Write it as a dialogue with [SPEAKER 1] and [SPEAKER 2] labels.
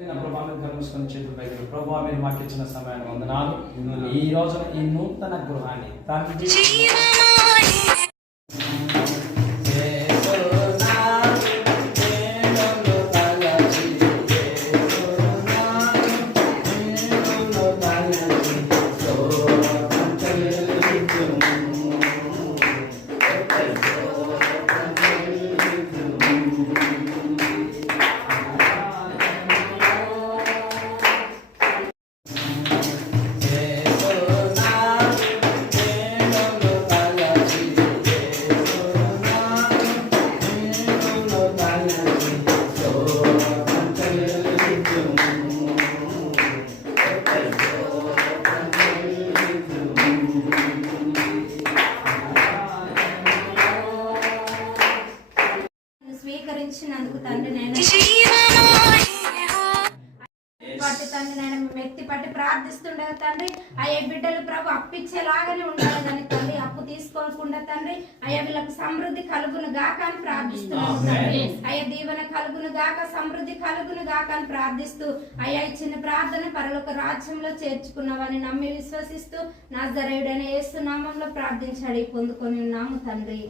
[SPEAKER 1] నా ప్రభా మీరు కలుసుకొని చేతులు పైకి ప్రభా మీరు మాకు ఇచ్చిన సమయాన్ని వందనాలు. ఈ రోజున ఈ నూతన గృహాన్ని తండ్రి
[SPEAKER 2] స్వీకరించినందుకు తండ్రి నేను పట్టి తండ్రి నేను పట్టి ప్రార్థిస్తుండగా తండ్రి అయ్యా బిడ్డలు ప్రభు అప్పిచ్చేలాగానే ఉండాలి కానీ తండ్రి అప్పు తీసుకోకుండా తండ్రి అయ్యా వీళ్ళకి సమృద్ధి కలుగును గాక అని ప్రార్థిస్తున్నాను తండ్రి. అయ్యా దీవెన కలుగును గాక సమృద్ధి కలుగును గాక అని ప్రార్థిస్తూ అయ్యా ఇచ్చిన ప్రార్థన పరలోక రాజ్యంలో చేర్చుకున్నావని నమ్మి విశ్వసిస్తూ నా జరేయుడని ఏసు నామంలో ప్రార్థించాడు పొందుకొని ఉన్నాము తండ్రి.